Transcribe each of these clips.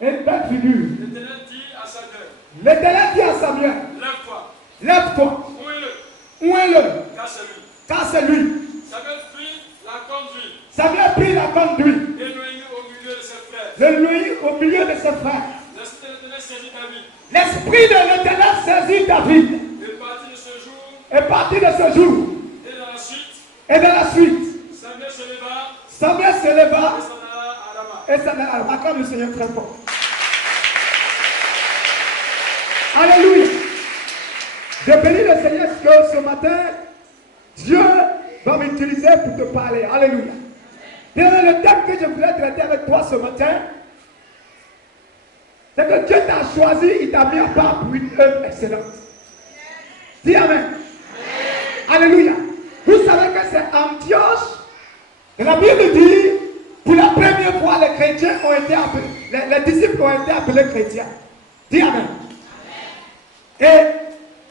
Une belle figure. L'Éternel dit à Samuel. L'Éternel dit à Samuel. Lève-toi. Lève-toi. Ouille-le. Ouille-le. Car c'est lui. Car c'est lui. Samuel prit la corne d'huile. Samuel prit la corne d'huile. Et Noémie au milieu de ses frères. Le lui au milieu de ses frères. L'Esprit de l'Éternel saisit David. L'Esprit de l'Éternel saisit David. Et partit de ce jour. Et parti de ce jour. Et dans la suite. Et de la suite. Samuel se leva. Samuel se leva. Et s'en alla à Rama. Et s'en alla à Rama. Acclame le Seigneur très fort. Alléluia. Je bénis le Seigneur que ce matin, Dieu va m'utiliser pour te parler. Alléluia. Et le thème que je voulais traiter avec toi ce matin, c'est que Dieu t'a choisi, il t'a mis à part pour une œuvre excellente. Dis Amen. Alléluia. Vous savez que c'est Antioche. Et la Bible dit, pour la première fois, les chrétiens ont été appelés, les disciples ont été appelés chrétiens. Dis Amen. Et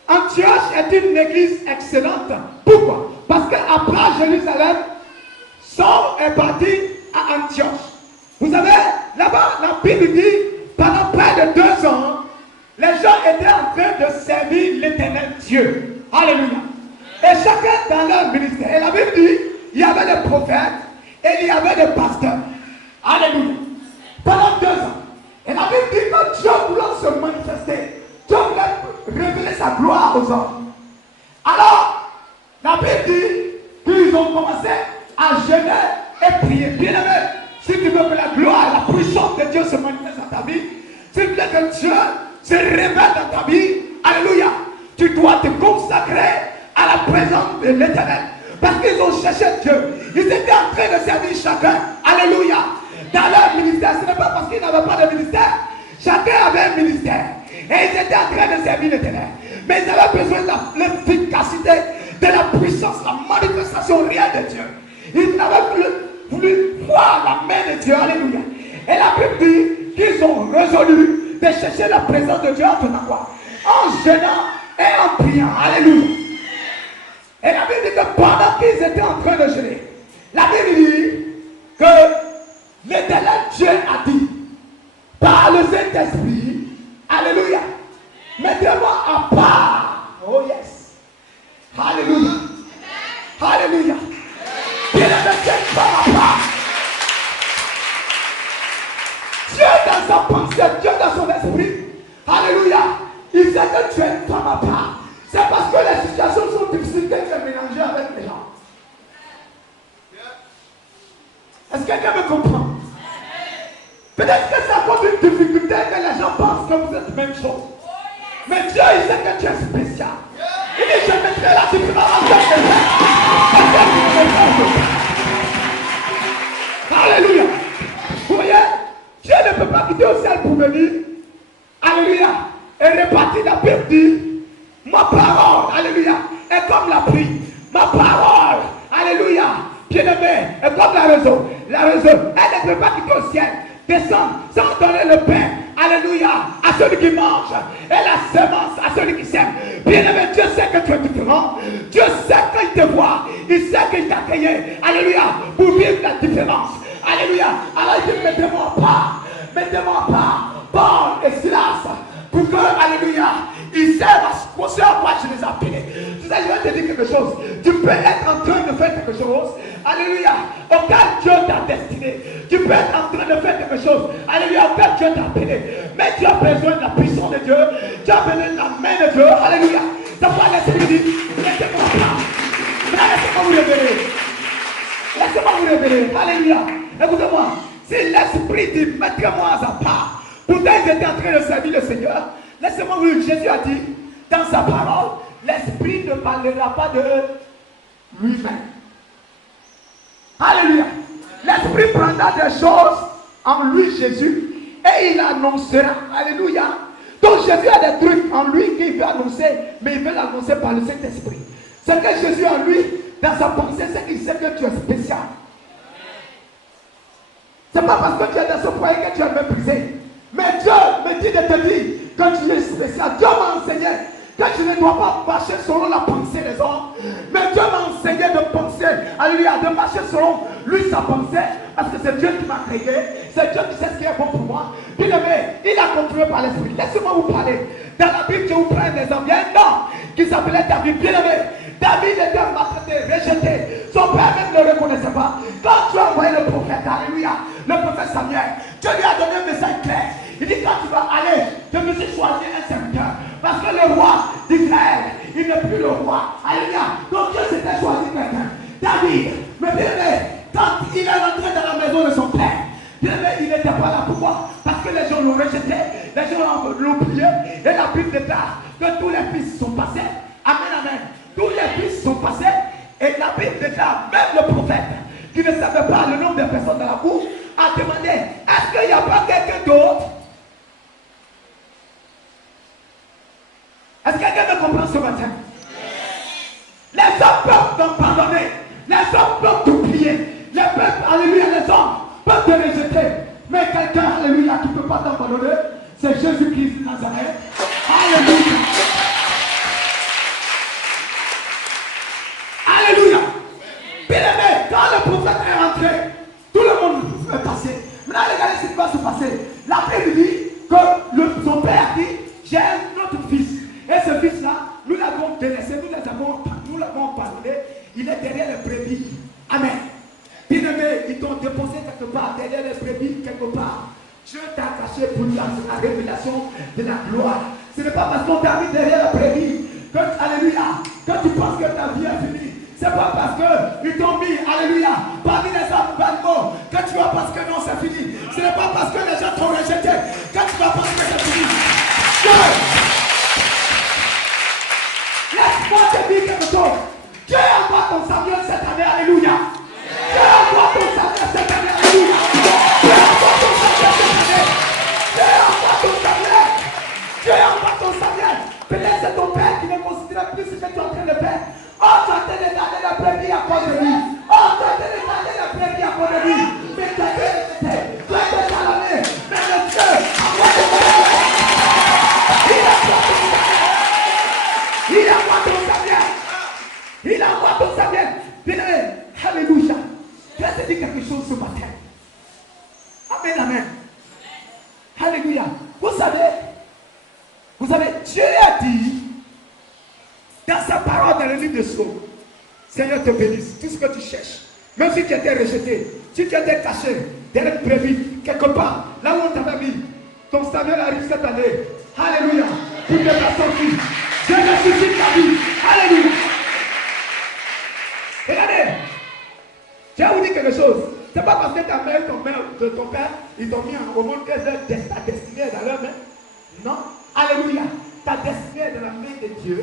Antioche est une église excellente. Pourquoi? Parce qu'après Jérusalem, Saul est parti à Antioche. Vous savez, là-bas, la Bible dit, pendant près de 2 ans, les gens étaient en train de servir l'Éternel Dieu. Alléluia. Et chacun dans leur ministère. Et la Bible dit, il y avait des prophètes et il y avait des pasteurs. Alléluia. Pendant 2 ans. Et la Bible dit que Dieu voulant se manifester, Dieu voulait révéler sa gloire aux hommes. Alors, la Bible dit qu'ils ont commencé à jeûner et prier. Bien-aimé, si tu veux que la gloire et la puissance de Dieu se manifestent dans ta vie, si tu veux que Dieu se révèle dans ta vie, alléluia, tu dois te consacrer à la présence de l'Éternel. Parce qu'ils ont cherché Dieu. Ils étaient en train de servir chacun, alléluia, dans leur ministère. Ce n'est pas parce qu'ils n'avaient pas de ministère. Chacun avait un ministère. Et ils étaient en train de servir l'Éternel. Mais ils avaient besoin de l'efficacité, de la puissance, la manifestation réelle de Dieu. Ils n'avaient plus voulu voir la main de Dieu. Alléluia. Et la Bible dit qu'ils ont résolu de chercher la présence de Dieu en faisant quoi? En jeûnant et en priant. Alléluia. Et la Bible dit que pendant qu'ils étaient en train de jeûner, la Bible dit que l'Éternel Dieu a dit par le Saint-Esprit, alléluia, mettez-moi à part. Oh yes. Alléluia. Alléluia. Bien ne pas à part. Dieu dans sa pensée, Dieu dans son esprit, alléluia, il sait que tu es une femme à part. C'est parce que les situations sont difficiles que tu es mélangé avec les gens. Est-ce que quelqu'un me comprend? Peut-être que c'est à cause d'une difficulté que les gens pensent que vous êtes la même chose. Mais Dieu, il sait que tu es spécial. Il dit, je mettrai la différence entre les gens. Alléluia. Vous voyez, Dieu ne peut pas quitter au ciel pour venir. Alléluia. Et répartir la Bible dit, ma parole, alléluia, est comme la pluie. Ma parole, alléluia, bien-aimé, est comme la raison. La raison, elle ne peut pas quitter au ciel. Descendre sans donner le pain, alléluia, à celui qui mange et la semence à celui qui sème. Bien-aimé, Dieu sait que tu es différent. Dieu sait qu'il te voit. Il sait qu'il t'a créé, alléluia, pour vivre la différence. Alléluia. Alors il dit, mettez-moi à part. Mettez-moi à part. Paul et Silas. Pour que, alléluia, ils servent à ce à quoi je les ai appelés. Tu sais, je vais te dire quelque chose. Tu peux être en train de faire quelque chose, alléluia, auquel Dieu t'a destiné. Tu peux être en train de faire quelque chose, alléluia, auquel Dieu t'a appelé. Mais tu as besoin de la puissance de Dieu. Tu as besoin de la main de Dieu, alléluia. C'est pourquoi l'Esprit dit, laissez-moi pas. Laissez-moi vous révéler. Laissez-moi vous révéler, alléluia. Écoutez-moi, si l'Esprit dit, mettez-moi à part. Pourtant, ils étaient en train de servir le Seigneur. Laissez-moi vous dire, Jésus a dit, dans sa parole, l'Esprit ne parlera pas de lui-même. Alléluia. L'Esprit prendra des choses en lui, Jésus, et il annoncera. Alléluia. Donc Jésus a des trucs en lui qu'il veut annoncer, mais il veut l'annoncer par le Saint-Esprit. C'est que Jésus en lui, dans sa pensée, c'est qu'il sait que tu es spécial. C'est pas parce que tu es dans ce foyer que tu es méprisé. Mais Dieu me dit de te dire que tu es spécial. Dieu m'a enseigné que je ne dois pas marcher selon la pensée des hommes. Mais Dieu m'a enseigné de penser, alléluia, de marcher selon lui sa pensée, parce que c'est Dieu qui m'a créé, c'est Dieu qui sait ce qui est bon pour moi. Bien aimé, il a continué par l'esprit. Laissez-moi vous parler. Dans la Bible, je vous prends un exemple. Il y a un homme qui s'appelait David. Bien aimé, David était maltraité, rejeté. Son père même ne le reconnaissait pas. Quand tu as envoyé le prophète, alléluia, le prophète Samuel, Dieu lui a donné un message clair. Il dit quand tu vas aller, je me suis choisi un serviteur. Parce que le roi d'Israël, il n'est plus le roi. Alléluia. Donc Dieu s'était choisi quelqu'un. David, mais bien aimé, quand il est rentré dans la maison de son père, bien aimé, il n'était pas là. Pourquoi? Parce que les gens l'ont rejeté, les gens l'ont oublié. Et la Bible déclare que tous les fils sont passés. Amen, amen. Tous les fils sont passés. Et la Bible déclare, même le prophète, qui ne savait pas le nombre de personnes dans la cour, a demandé, est-ce qu'il n'y a pas quelqu'un d'autre? Est-ce que quelqu'un me comprend ce matin? Les hommes peuvent te pardonner. Les hommes peuvent t'oublier. Les peuples, alléluia, les hommes peuvent te rejeter. Mais quelqu'un, alléluia, qui ne peut pas te pardonner, c'est Jésus-Christ de Nazareth. Alléluia. Alléluia. Bien aimé, quand le prophète est rentré, tout le monde est passé. Maintenant, regardez ce qui va se passer. La Bible dit que son père dit, j'ai un autre fils. Et ce fils-là, nous l'avons délaissé, nous l'avons pardonné. Il est derrière les brebis. Amen. Bien aimé, ils t'ont déposé quelque part, derrière les brebis, quelque part. Dieu t'a caché pour la révélation de la gloire. Ce n'est pas parce qu'on t'a mis derrière les brebis que, alléluia, que tu penses que ta vie est finie. C'est pas parce qu'ils t'ont mis, alléluia, parmi les animaux que tu vas penser que non, c'est fini. Ce n'est pas parce que les gens t'ont rejeté que tu vas penser que c'est fini. Laisse-moi te dire quelque chose. Dieu envoie ton Samuel cette année, alléluia. Dieu envoie ton Samuel cette année, alléluia. Dieu envoie ton Samuel cette année. Dieu envoie ton Samuel. Dieu envoie ton Samuel. Peut-être c'est ton père qui ne considère plus ce que tu es en train de faire. Oh, tu es en train de garder la brebis à cause de lui. Oh, tu es en train de garder la brebis à cause de lui. Mais tu as été rejeté. Tu as été calmé. Mais le Dieu envoie ton Samuel. Il envoie ton Samuel. Il envoie ton Samuel. Bien-aimé, alléluia. Dieu te dit quelque chose ce matin. Amen, amen. Alléluia. Vous savez, Dieu a dit dans sa parole dans le livre de Psaumes, Seigneur te bénisse, tout ce que tu cherches, même si tu étais rejeté, si tu étais caché derrière une brebis, quelque part, là où on t'avait mis, ton Samuel arrive cette année. Alléluia. Pour te faire sortir. Dieu ressuscite ta vie. Alléluia. Regardez. Je vais vous dire quelque chose. C'est pas parce que ta mère, ton père, ils t'ont mis au monde que ta destinée est dans leur main. Non. Alléluia. Ta destinée est dans la main de Dieu.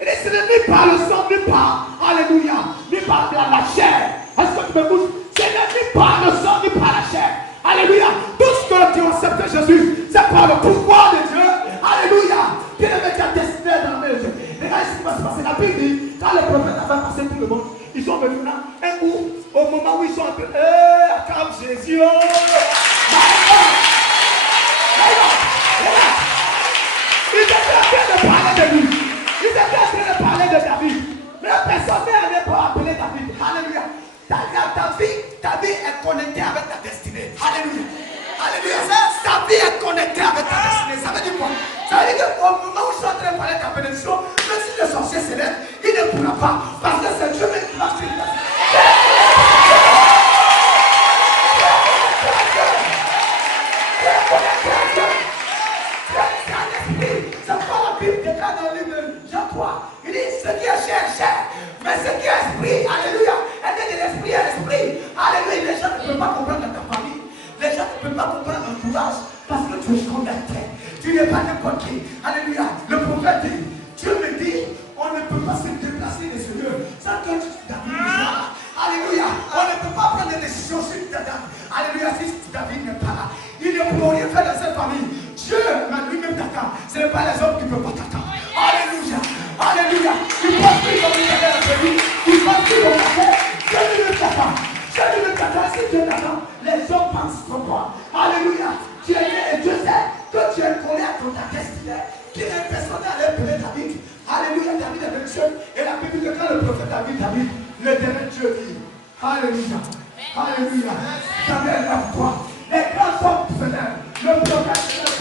Et ce n'est ni par le sang, ni par, alléluia, ni par la chair. Est-ce que tu me écoutes? Ce n'est ni par le sang, ni par la chair. Alléluia. Tout ce que tu acceptes Jésus, c'est par le pouvoir de Dieu. Alléluia. Bien aimé, ta destinée est dans la main de Dieu. Regardez ce qui va se passer. La Bible dit, quand les prophètes avaient passé tout le monde, ils sont venus là, un coup, au moment où ils sont en train de acclame Jésus. Ils étaient en train de parler de lui. Ils étaient en train de parler de David. Mais personne n'est allé pour appeler David. Alléluia. Ta vie est connectée avec ta destinée. Alléluia. Alléluia. Ta vie est connectée avec ta destinée. Ça veut dire quoi? Ça veut dire qu'au moment où je suis en train de parler de ta bénédiction, même si le sorcier s'élève, il ne pourra pas. Parce que c'est Dieu même qui va se faire. C'est pas la Bible déclare dans le livre de Jean 3. Il dit ce qui est chair, chair. Mais ce qui est esprit, alléluia. Elle dit de l'esprit à l'esprit. Alléluia. Les gens ne peuvent pas comprendre ta famille. Les gens ne peuvent pas comprendre l'entourage. Parce que tu es condamné. Tu n'es pas n'importe qui. Alléluia. Le prophète dit, Dieu me dit, on ne peut pas se déplacer de ce lieu sans que David soit là. Alléluia. On ne peut pas prendre des décisions sur David. Alléluia. Si David n'est pas là, il ne peut rien faire dans cette famille. Dieu m'a lui-même t'attend. Ce n'est pas les hommes qui ne peuvent pas t'attendre. Alléluia. Alléluia. Ils pensent qu'ils vont regarder la famille. Ils pensent qu'ils vont faire. Dieu lui-même t'attend. Dieu lui-même t'attend. Si Dieu t'attend, les hommes pensent trop fort. Alléluia. Tu es né et Dieu sait que tu es collé à ton destinée. Qu'il y a une personne à l'appeler David. Alléluia. David est le Dieu. Et la Bible dit que quand le prophète David, l'éternel Dieu dit, Alléluia. Alléluia. Jamais lève-toi. Les grands hommes se lèvent. Le prophète se lève.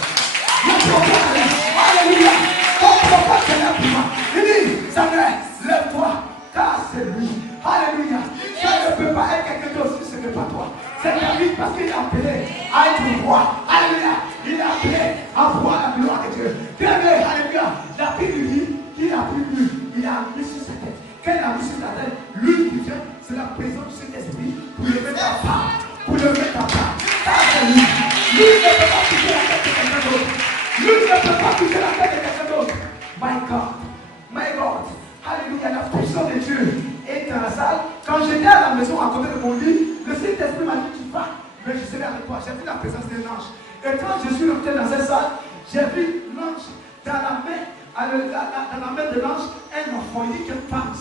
Le prophète. Alléluia. Ton prophète se lève pour moi. Il dit, jamais lève-toi. Car c'est lui. Alléluia. Ça ne peut pas être quelqu'un d'autre si ce n'est pas toi. C'est David parce qu'il a appelé à être roi. Alléluia. Il a appelé à voir la gloire de Dieu. Bien-aimé, alléluia. La Bible dit qu'il a pris l'huile. Il a mis sur sa tête. Quand il a mis sur sa tête, l'huile qui vient, c'est la présence du Saint-Esprit pour le mettre à part. Pour le mettre à part. Ça, c'est lui. Lui ne peut pas toucher la tête de quelqu'un d'autre. Lui ne peut pas toucher la tête de quelqu'un d'autre. My God. My God. Alléluia. La puissance de Dieu est dans la salle. Quand j'étais à la maison à côté de mon lit, le Saint-Esprit m'a dit, tu vas, mais je serai avec toi. J'ai vu la présence d'un ange. Et quand je suis rentré dans cette salle, j'ai vu l'ange dans la main de l'ange, un enfant. Il dit que femme,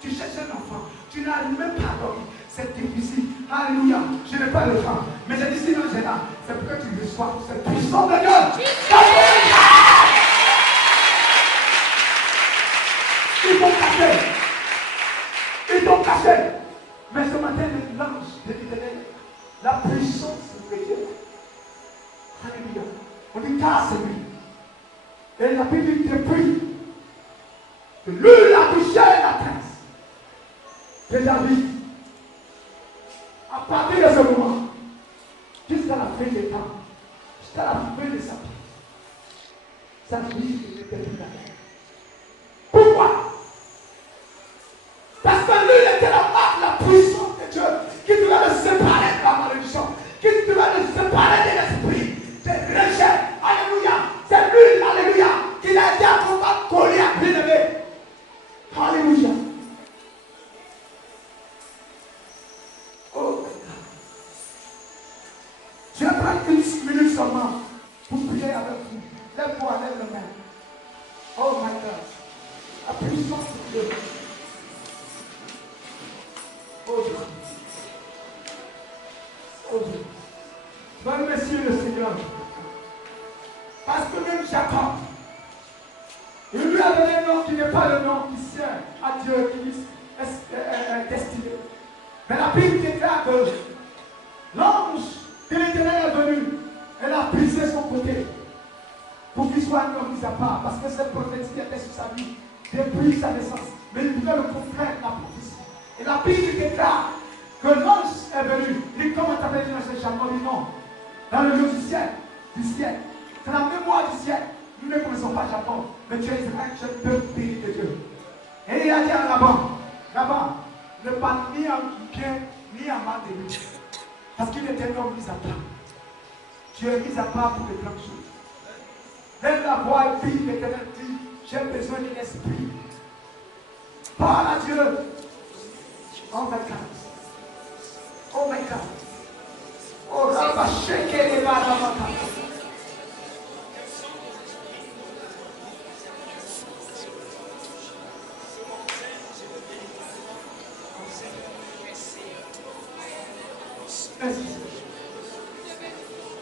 tu cherches un enfant, tu n'arrives même pas à dormir. C'est difficile. Alléluia. Je n'ai pas le temps. Mais j'ai dit, si l'ange est là, c'est pour que tu reçois cette puissance de Dieu. Ils t'ont caché. Ils t'ont caché. Mais ce matin, l'ange de l'Éternel, la puissance de Dieu. Alléluia. On dit car c'est lui. Et la Bible dit depuis que lui a touché la terre de David. À partir de ce moment, jusqu'à la fin des temps, jusqu'à la fin de sa vie, sa vie était terminée. Pourquoi? Parce que lui était la puissance de Dieu qui devait le séparer de la malédiction, qui devait le séparer de l'esprit, des rejets. Alléluia. C'est lui, alléluia, qui a été à combattre Goliath, bien-aimé. Alléluia. Oh my God. Je vais prendre une minute seulement pour prier avec vous. Lève-toi, lève le main. Oh my God. La puissance de Dieu. Oh Dieu. Oh Dieu. Je vais remercier le Seigneur. Parce que même Jacob, il lui a donné un nom qui n'est pas le nom qui sert à Dieu, qui est destiné. Mais la Bible déclare que l'ange de l'Éternel est venu. Elle a brisé son côté pour qu'il soit un homme mis à part. Parce que cette prophétie était sur sa vie depuis sa naissance. Mais il voulait le contraire de la prophétie. Et la Bible déclare que l'ange est venu. Il dit comment t'appelles-tu dans ce Jacob? Il dit non. Dans le lieu du ciel. C'est la mémoire du ciel. Nous ne connaissons pas Jacob, mais tu es Israël, tu es le peuple béni de Dieu. Et il a dit à Laban, ne parle ni à bien ni à mal de lui. Parce qu'il était un homme mis à part. Tu es mis à part pour les grandes choses. Lève la voix et prie l'Éternel, dit, j'ai besoin de l'esprit. Parle à Dieu. Oh my God. Oh my God. Oh Rabba Sheke Rabba.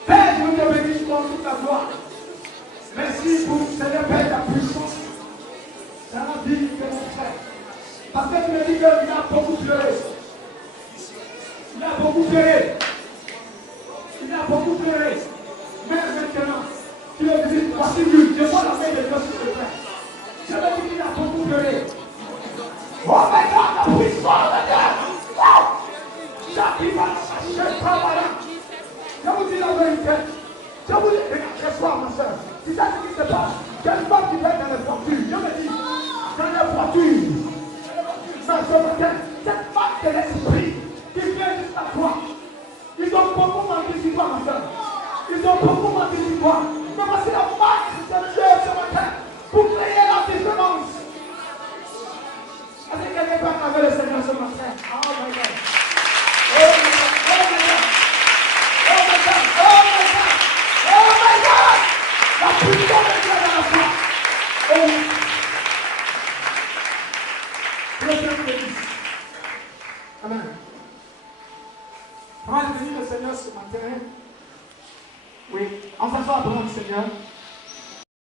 Père, je te bénis pour toute la gloire. Merci pour Seigneur Père, ta puissance dans la vie de mon frère. Parce que tu me dis qu'il a beaucoup pleuré. Il a beaucoup pleuré. Il a beaucoup pleuré. Mais maintenant, tu me dis, voici lui, je vois la main de Dieu sur le frère. Je me dis qu'il a beaucoup pleuré. Oh my God, la puissance de Dieu. Je vous dis la vérité. Je vous dis, regarde, soir, ma soeur. C'est ça ce qui se passe. Quelle femme qui va dans les voitures? Je me dis, dans les voitures. Mais ce matin, cette femme de l'esprit qui vient jusqu'à toi. Ils ont beaucoup menti sur toi, ma soeur. Ils ont beaucoup menti sur toi. Mais voici la marque de Dieu ce matin pour créer la différence. Est-ce que quelqu'un peut acclamer le Seigneur ce matin? Oh my God. Oh my God. Oh my God. Oh my God. Oh my God. La puissance de Dieu dans la foi. Oh. Que Dieu te bénisse. Amen. Comment est béni le Seigneur ce matin? Oui. En s'assoit devant le Seigneur.